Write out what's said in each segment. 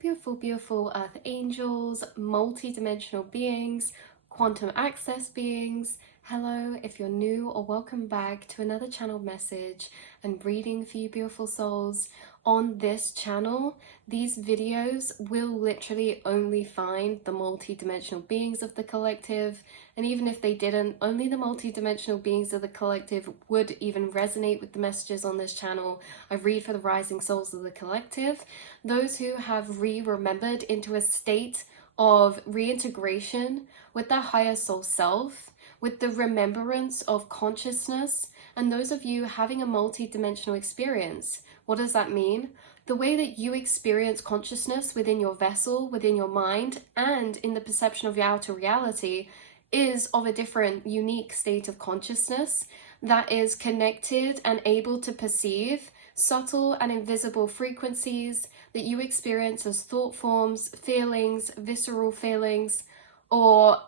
beautiful, beautiful earth angels, multi-dimensional beings, quantum access beings. Hello, if you're new, or welcome back to another channel message and reading for you beautiful souls. On this channel, these videos will literally only find the multi-dimensional beings of the collective, and even if they didn't, only the multi-dimensional beings of the collective would even resonate with the messages on this channel. I read for the rising souls of the collective, those who have remembered into a state of reintegration with their higher soul self, with the remembrance of consciousness, and those of you having a multi-dimensional experience. What does that mean? The way that you experience consciousness within your vessel, within your mind, and in the perception of your outer reality is of a different, unique state of consciousness that is connected and able to perceive subtle and invisible frequencies that you experience as thought forms, feelings, visceral feelings, or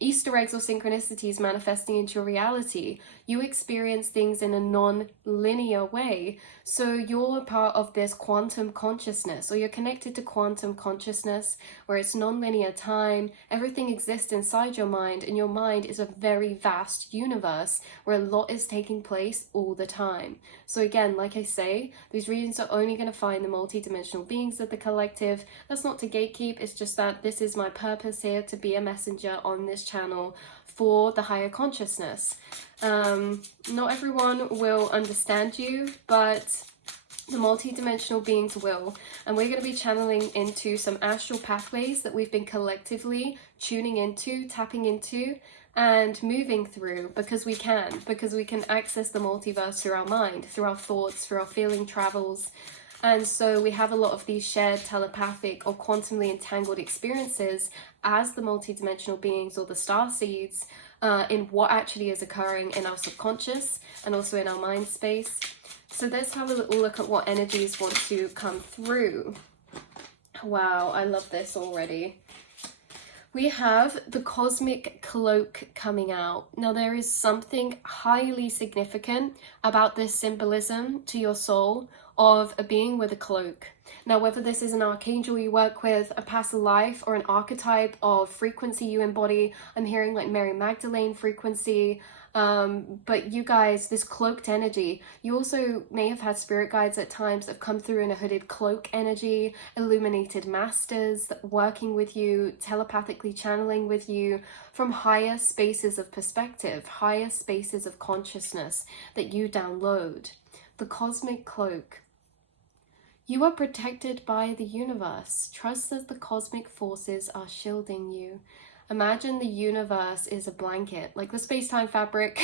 Easter eggs or synchronicities manifesting into your reality. You experience things in a non-linear way. So you're part of this quantum consciousness, or you're connected to quantum consciousness, where it's non-linear time. Everything exists inside your mind, and your mind is a very vast universe where a lot is taking place all the time. So again, like I say, these readings are only going to find the multi-dimensional beings of the collective. That's not to gatekeep, it's just that this is my purpose here, to be a messenger on this channel for the higher consciousness. Not everyone will understand you, but the multi-dimensional beings will, and we're going to be channeling into some astral pathways that we've been collectively tuning into, tapping into, and moving through, because we can access the multiverse through our mind, through our thoughts, through our feeling travels. And so we have a lot of these shared telepathic or quantumly entangled experiences as the multidimensional beings, or the star seeds, in what actually is occurring in our subconscious and also in our mind space. So let's have a little look at what energies want to come through. Wow, I love this already. We have the cosmic cloak coming out. Now, there is something highly significant about this symbolism to your soul of a being with a cloak. Now, whether this is an archangel you work with, a past life, or an archetype of frequency you embody, I'm hearing like Mary Magdalene frequency, but you guys, this cloaked energy, you also may have had spirit guides at times that have come through in a hooded cloak energy, illuminated masters working with you, telepathically channeling with you from higher spaces of perspective, higher spaces of consciousness that you download. The cosmic cloak. You are protected by the universe. Trust that the cosmic forces are shielding you. Imagine the universe is a blanket, like the space-time fabric.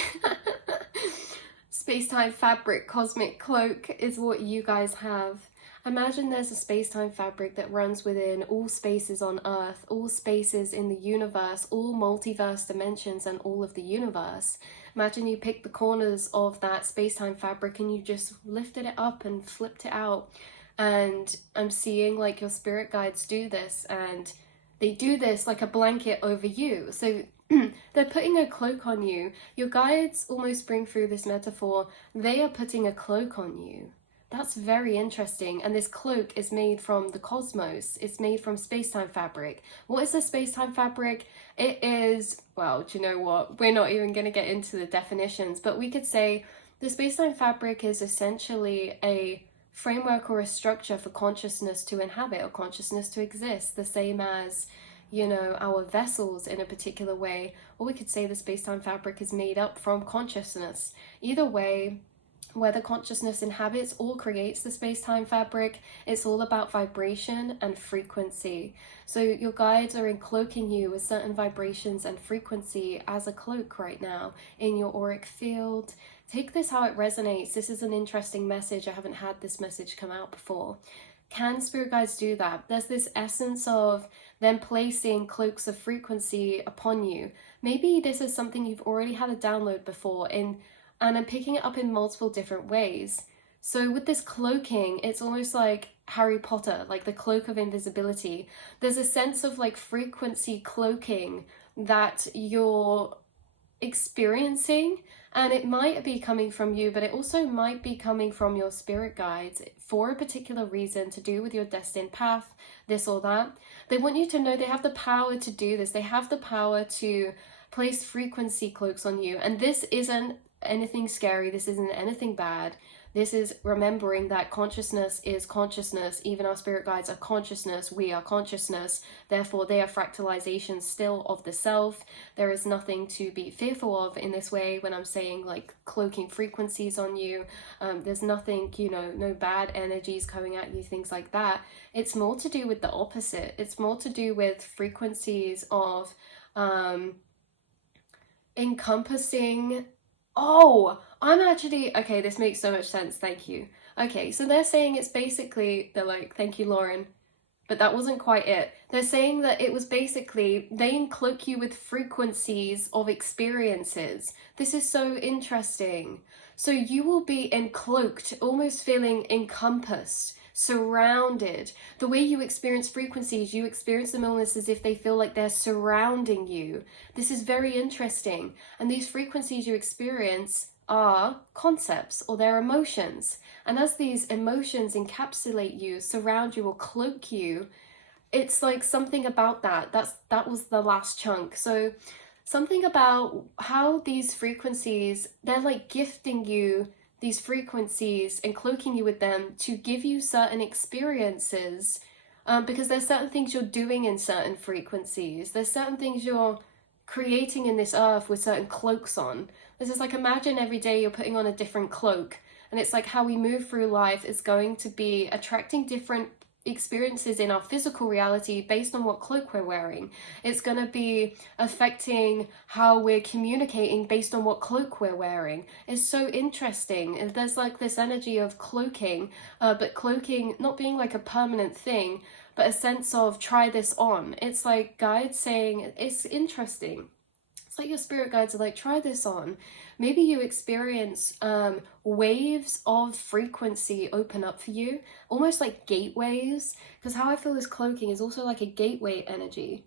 Space-time fabric, cosmic cloak is what you guys have. Imagine there's a space-time fabric that runs within all spaces on Earth, all spaces in the universe, all multiverse dimensions and all of the universe. Imagine you picked the corners of that space-time fabric and you just lifted it up and flipped it out. And I'm seeing like your spirit guides do this, and they do this like a blanket over you. So they're putting a cloak on you. Your guides almost bring through this metaphor. They are putting a cloak on you. That's very interesting. And this cloak is made from the cosmos. It's made from space-time fabric. What is the space-time fabric? It is, well, do you know what? We're not even going to get into the definitions, but we could say the space-time fabric is essentially a framework or a structure for consciousness to inhabit, or consciousness to exist, the same as, you know, our vessels in a particular way. Or we could say the space-time fabric is made up from consciousness. Either way, whether consciousness inhabits or creates the space-time fabric, it's all about vibration and frequency. So your guides are encloaking you with certain vibrations and frequency as a cloak right now in your auric field. Take this how it resonates. This is an interesting message. I haven't had this message come out before. Can spirit guides do that? There's this essence of them placing cloaks of frequency upon you. Maybe this is something you've already had a download before, and I'm picking it up in multiple different ways. So with this cloaking, it's almost like Harry Potter, like the cloak of invisibility. There's a sense of like frequency cloaking that you're experiencing, and it might be coming from you, but it also might be coming from your spirit guides for a particular reason to do with your destined path, this or that. They want you to know they have the power to do this. They have the power to place frequency cloaks on you. And this isn't anything scary. This isn't anything bad. This is remembering that consciousness is consciousness. Even our spirit guides are consciousness. We are consciousness. Therefore, they are fractalizations still of the self. There is nothing to be fearful of in this way when I'm saying like cloaking frequencies on you. There's nothing, you know, no bad energies coming at you, things like that. It's more to do with the opposite. It's more to do with frequencies of encompassing. Oh, I'm actually, okay, this makes so much sense, thank you. Okay, so they're saying it's basically, they're like, thank you, Lauren, but that wasn't quite it. They're saying that it was basically, they encloak you with frequencies of experiences. This is so interesting. So you will be encloaked, almost feeling encompassed, surrounded. The way you experience frequencies, you experience them almost as if they feel like they're surrounding you. This is very interesting. And these frequencies you experience are concepts or they're emotions. And as these emotions encapsulate you, surround you, or cloak you, it's like something about that. That was the last chunk. So something about how these frequencies, they're like gifting you these frequencies and cloaking you with them to give you certain experiences, because there's certain things you're doing in certain frequencies. There's certain things you're creating in this earth with certain cloaks on. This is like, imagine every day you're putting on a different cloak, and it's like how we move through life is going to be attracting different experiences in our physical reality based on what cloak we're wearing. It's going to be affecting how we're communicating based on what cloak we're wearing. It's so interesting. There's like this energy of cloaking, but cloaking not being like a permanent thing, but a sense of try this on. It's like guides saying, it's interesting. It's like your spirit guides are like, try this on. Maybe you experience waves of frequency open up for you, almost like gateways, because how I feel this cloaking is also like a gateway energy.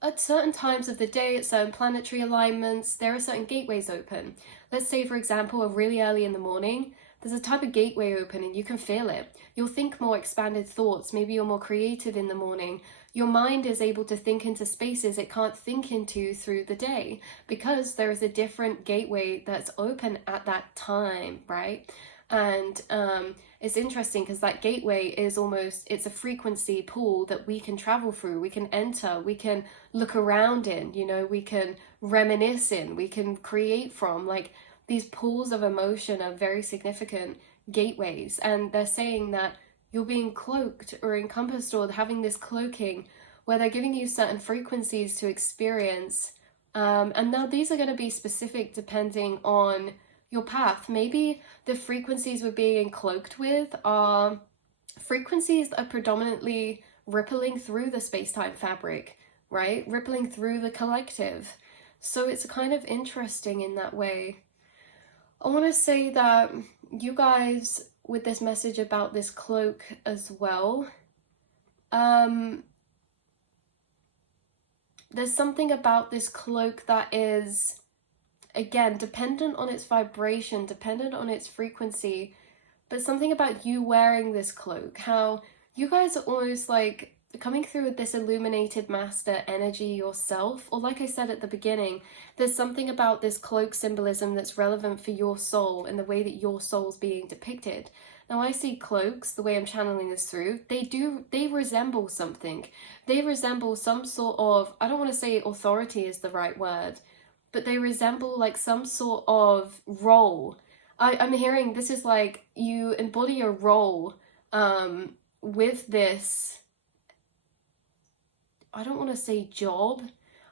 At certain times of the day, at certain planetary alignments, there are certain gateways open. Let's say, for example, really early in the morning, there's a type of gateway open and you can feel it. You'll think more expanded thoughts. Maybe you're more creative in the morning. Your mind is able to think into spaces it can't think into through the day because there is a different gateway that's open at that time, right? And it's interesting because that gateway is almost, it's a frequency pool that we can travel through, we can enter, we can look around in, you know, we can reminisce in, we can create from. Like, these pools of emotion are very significant gateways, and they're saying that you're being cloaked or encompassed or having this cloaking where they're giving you certain frequencies to experience. And now these are going to be specific depending on your path. Maybe the frequencies we're being cloaked with are frequencies that are predominantly rippling through the space-time fabric, right? Rippling through the collective. So it's kind of interesting in that way. I want to say that you guys, with this message about this cloak as well, there's something about this cloak that is, again, dependent on its vibration, dependent on its frequency, but something about you wearing this cloak, how you guys are almost like coming through with this illuminated master energy yourself, or like I said at the beginning, there's something about this cloak symbolism that's relevant for your soul and the way that your soul's being depicted. Now I see cloaks, the way I'm channeling this through, they resemble something. They resemble some sort of, I don't want to say authority is the right word, but they resemble like some sort of role. I'm hearing this is like you embody a role with this, I don't want to say job,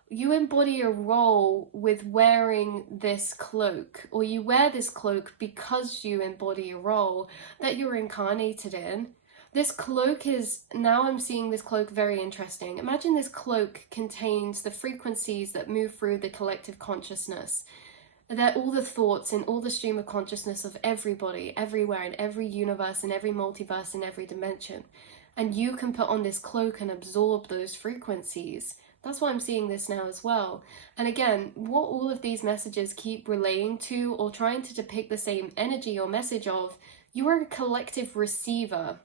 you embody a role with wearing this cloak, or you wear this cloak because you embody a role that you're incarnated in. This cloak is, now I'm seeing this cloak very interesting. Imagine this cloak contains the frequencies that move through the collective consciousness. They're all the thoughts and all the stream of consciousness of everybody, everywhere, in every universe, in every multiverse, in every dimension. And you can put on this cloak and absorb those frequencies. That's why I'm seeing this now as well. And again, what all of these messages keep relaying to or trying to depict the same energy or message of, you are a collective receiver.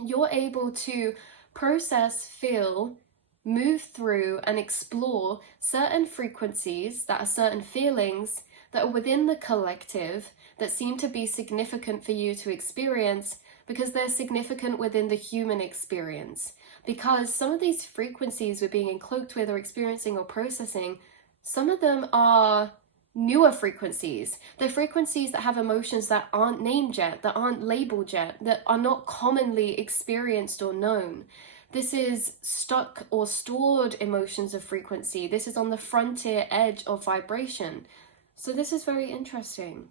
You're able to process, feel, move through, and explore certain frequencies that are certain feelings that are within the collective that seem to be significant for you to experience because they're significant within the human experience. Because some of these frequencies we're being cloaked with or experiencing or processing, some of them are newer frequencies. They're frequencies that have emotions that aren't named yet, that aren't labeled yet, that are not commonly experienced or known. This is stuck or stored emotions of frequency. This is on the frontier edge of vibration. So this is very interesting.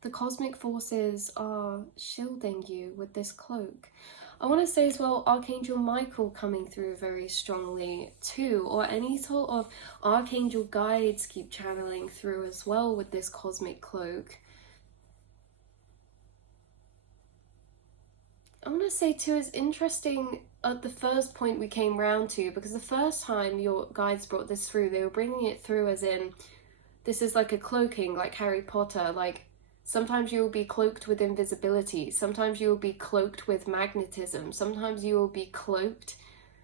The cosmic forces are shielding you with this cloak. I want to say as well, Archangel Michael coming through very strongly too, or any sort of Archangel guides keep channeling through as well with this cosmic cloak. I want to say too, it's interesting at the first point we came round to, because the first time your guides brought this through, they were bringing it through as in, this is like a cloaking, like Harry Potter, like sometimes you will be cloaked with invisibility, sometimes you will be cloaked with magnetism, sometimes you will be cloaked,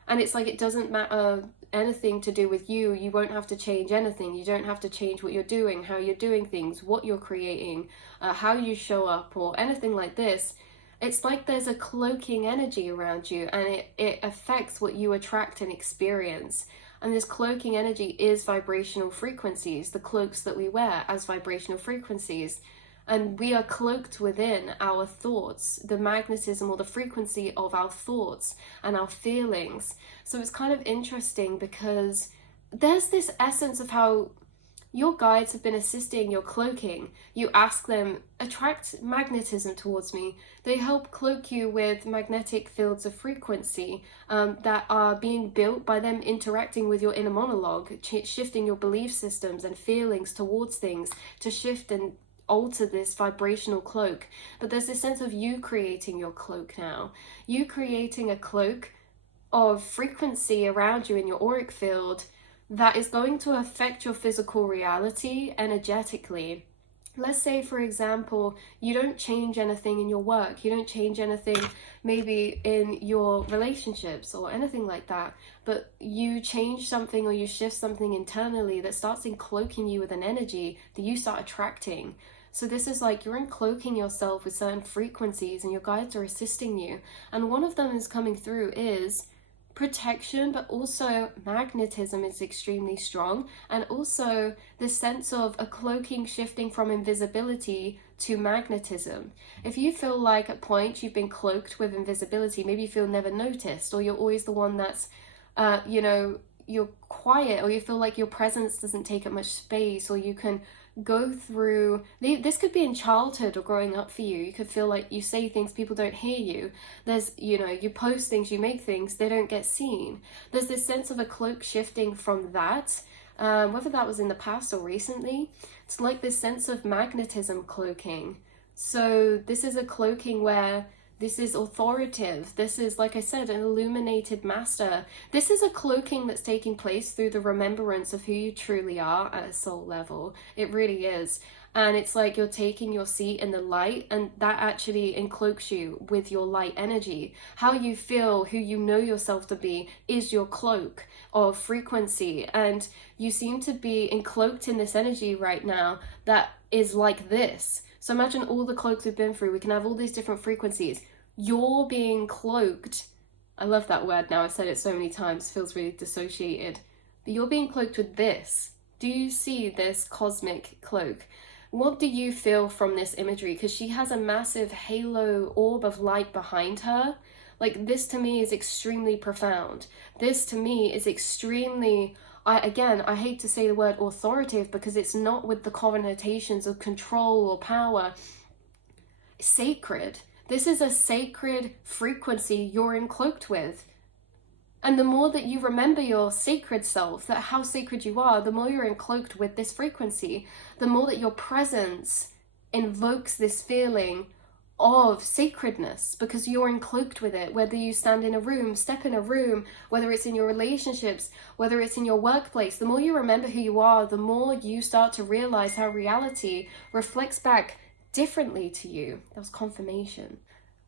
and it's like it doesn't matter anything to do with you. You won't have to change anything. You don't have to change what you're doing, how you're doing things, what you're creating, how you show up, or anything like this. It's like there's a cloaking energy around you, and it affects what you attract and experience. And this cloaking energy is vibrational frequencies, the cloaks that we wear as vibrational frequencies. And we are cloaked within our thoughts, the magnetism or the frequency of our thoughts and our feelings. So it's kind of interesting because there's this essence of how your guides have been assisting your cloaking. You ask them, attract magnetism towards me. They help cloak you with magnetic fields of frequency that are being built by them interacting with your inner monologue, shifting your belief systems and feelings towards things to shift and alter this vibrational cloak. But there's this sense of you creating your cloak now. You creating a cloak of frequency around you in your auric field that is going to affect your physical reality energetically. Let's say, for example, you don't change anything in your work, you don't change anything maybe in your relationships or anything like that, but you change something or you shift something internally that starts encloaking you with an energy that you start attracting. So this is like you're encloaking yourself with certain frequencies and your guides are assisting you. And one of them is coming through is protection, but also magnetism is extremely strong, and also the sense of a cloaking shifting from invisibility to magnetism. If you feel like at points you've been cloaked with invisibility, maybe you feel never noticed, or you're always the one that's you're quiet, or you feel like your presence doesn't take up much space, or you can go through, this could be in childhood or growing up for you. You could feel like you say things, people don't hear you. There's, you post things, you make things, they don't get seen. There's this sense of a cloak shifting from that, whether that was in the past or recently. It's like this sense of magnetism cloaking. So this is a cloaking where this is authoritative. This is, like I said, an illuminated master. This is a cloaking that's taking place through the remembrance of who you truly are at a soul level. It really is. And it's like you're taking your seat in the light, and that actually encloaks you with your light energy. How you feel, who you know yourself to be, is your cloak of frequency. And you seem to be encloaked in this energy right now that is like this. So imagine all the cloaks we've been through. We can have all these different frequencies. You're being cloaked. I love that word now. I've said it so many times. It feels really dissociated. But you're being cloaked with this. Do you see this cosmic cloak? What do you feel from this imagery? Because she has a massive halo orb of light behind her. Like, this to me is extremely profound. This to me is extremely... I hate to say the word authoritative because it's not with the connotations of control or power. Sacred. This is a sacred frequency you're encloaked with. And the more that you remember your sacred self, that how sacred you are, the more you're encloaked with this frequency, the more that your presence invokes this feeling of sacredness because you're encloaked with it. Whether you stand in a room, step in a room, whether it's in your relationships, whether it's in your workplace, the more you remember who you are, the more you start to realize how reality reflects back differently to you. That was confirmation.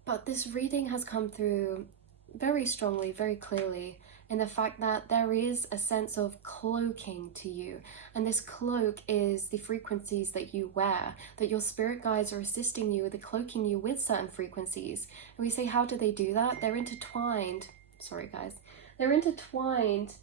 But this reading has come through very strongly, very clearly, in the fact that there is a sense of cloaking to you. And this cloak is the frequencies that you wear, that your spirit guides are assisting you with cloaking you with certain frequencies. And we say, how do they do that? They're intertwined. Sorry, guys. They're intertwined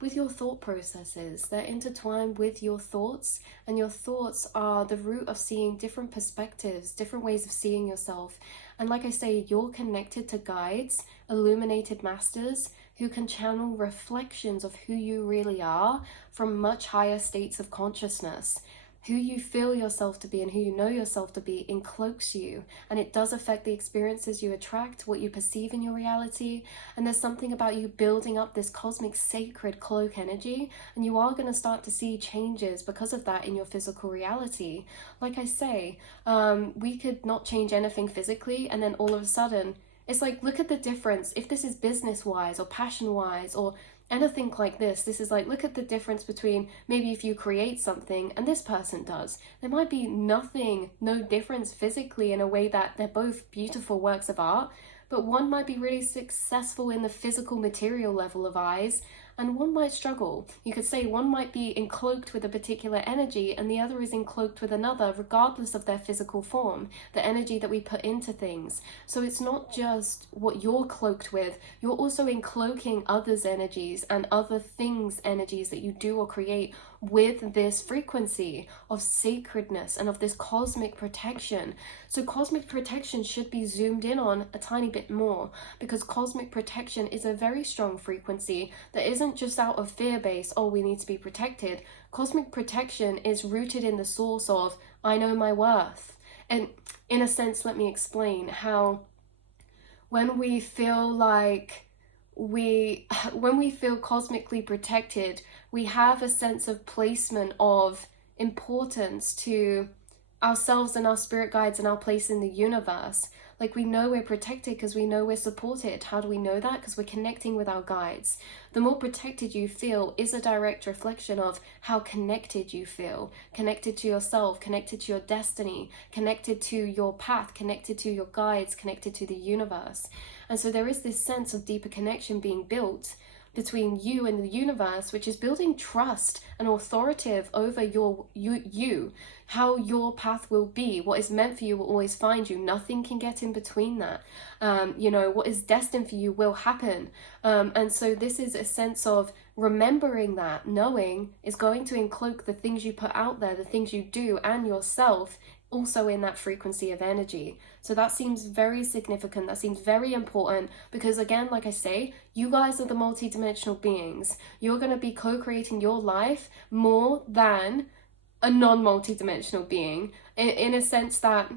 with your thought processes. They're intertwined with your thoughts, and your thoughts are the root of seeing different perspectives, different ways of seeing yourself. And like I say, you're connected to guides, illuminated masters, who can channel reflections of who you really are from much higher states of consciousness. Who you feel yourself to be and who you know yourself to be encloaks you, and it does affect the experiences you attract, what you perceive in your reality. And there's something about you building up this cosmic sacred cloak energy, and you are going to start to see changes because of that in your physical reality. Like I say, we could not change anything physically, and then all of a sudden it's like, look at the difference. If this is business wise or passion wise or anything like this is like, look at the difference between maybe if you create something and this person does. There might be no difference physically in a way that they're both beautiful works of art, but one might be really successful in the physical material level of eyes, and one might struggle. You could say one might be encloaked with a particular energy and the other is encloaked with another, regardless of their physical form, the energy that we put into things. So it's not just what you're cloaked with, you're also encloaking others' energies and other things' energies that you do or create with this frequency of sacredness and of this cosmic protection. So cosmic protection should be zoomed in on a tiny bit more, because cosmic protection is a very strong frequency that isn't just out of fear-based, oh, we need to be protected. Cosmic protection is rooted in the source of, I know my worth. And in a sense, let me explain how when we feel like when we feel cosmically protected, we have a sense of placement of importance to ourselves and our spirit guides and our place in the universe. Like, we know we're protected because we know we're supported. How do we know that? Because we're connecting with our guides. The more protected you feel is a direct reflection of how connected you feel. Connected to yourself, connected to your destiny, connected to your path, connected to your guides, connected to the universe. And so there is this sense of deeper connection being built between you and the universe, which is building trust and authoritative over you, how your path will be. What is meant for you will always find you. Nothing can get in between that. What is destined for you will happen. And so this is a sense of remembering that, knowing is going to encloak the things you put out there, the things you do, and yourself also in that frequency of energy. So that seems very significant. That seems very important, because again, like I say, you guys are the multidimensional beings. You're going to be co-creating your life more than a non-multidimensional being, in a sense that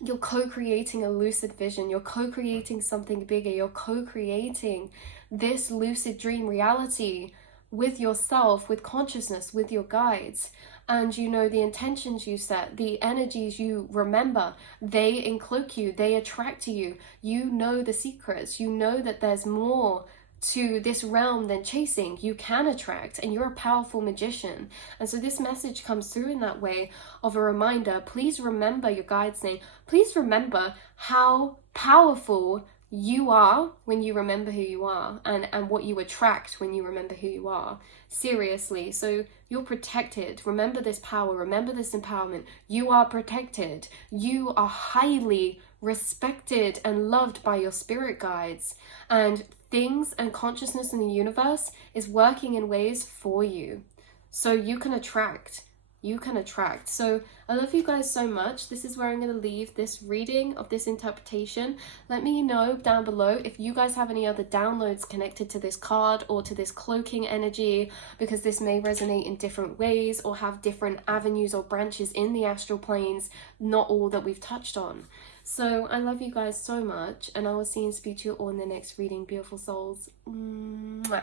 you're co-creating a lucid vision, you're co-creating something bigger, you're co-creating this lucid dream reality with yourself, with consciousness, with your guides. And the intentions you set, the energies you remember, they encloak you, they attract to you. You know the secrets, you know that there's more to this realm than chasing. You can attract, and you're a powerful magician. And so this message comes through in that way of a reminder. Please remember your guide's name. Please remember how powerful you are when you remember who you are, and what you attract when you remember who you are. Seriously. So you're protected. Remember this power. Remember this empowerment. You are protected. You are highly respected and loved by your spirit guides. And things and consciousness in the universe is working in ways for you. So you can attract. You can attract. So I love you guys so much. This is where I'm going to leave this reading of this interpretation. Let me know down below if you guys have any other downloads connected to this card or to this cloaking energy, because this may resonate in different ways or have different avenues or branches in the astral planes, not all that we've touched on. So I love you guys so much, and I will see and speak to you all in the next reading, beautiful souls. Mwah.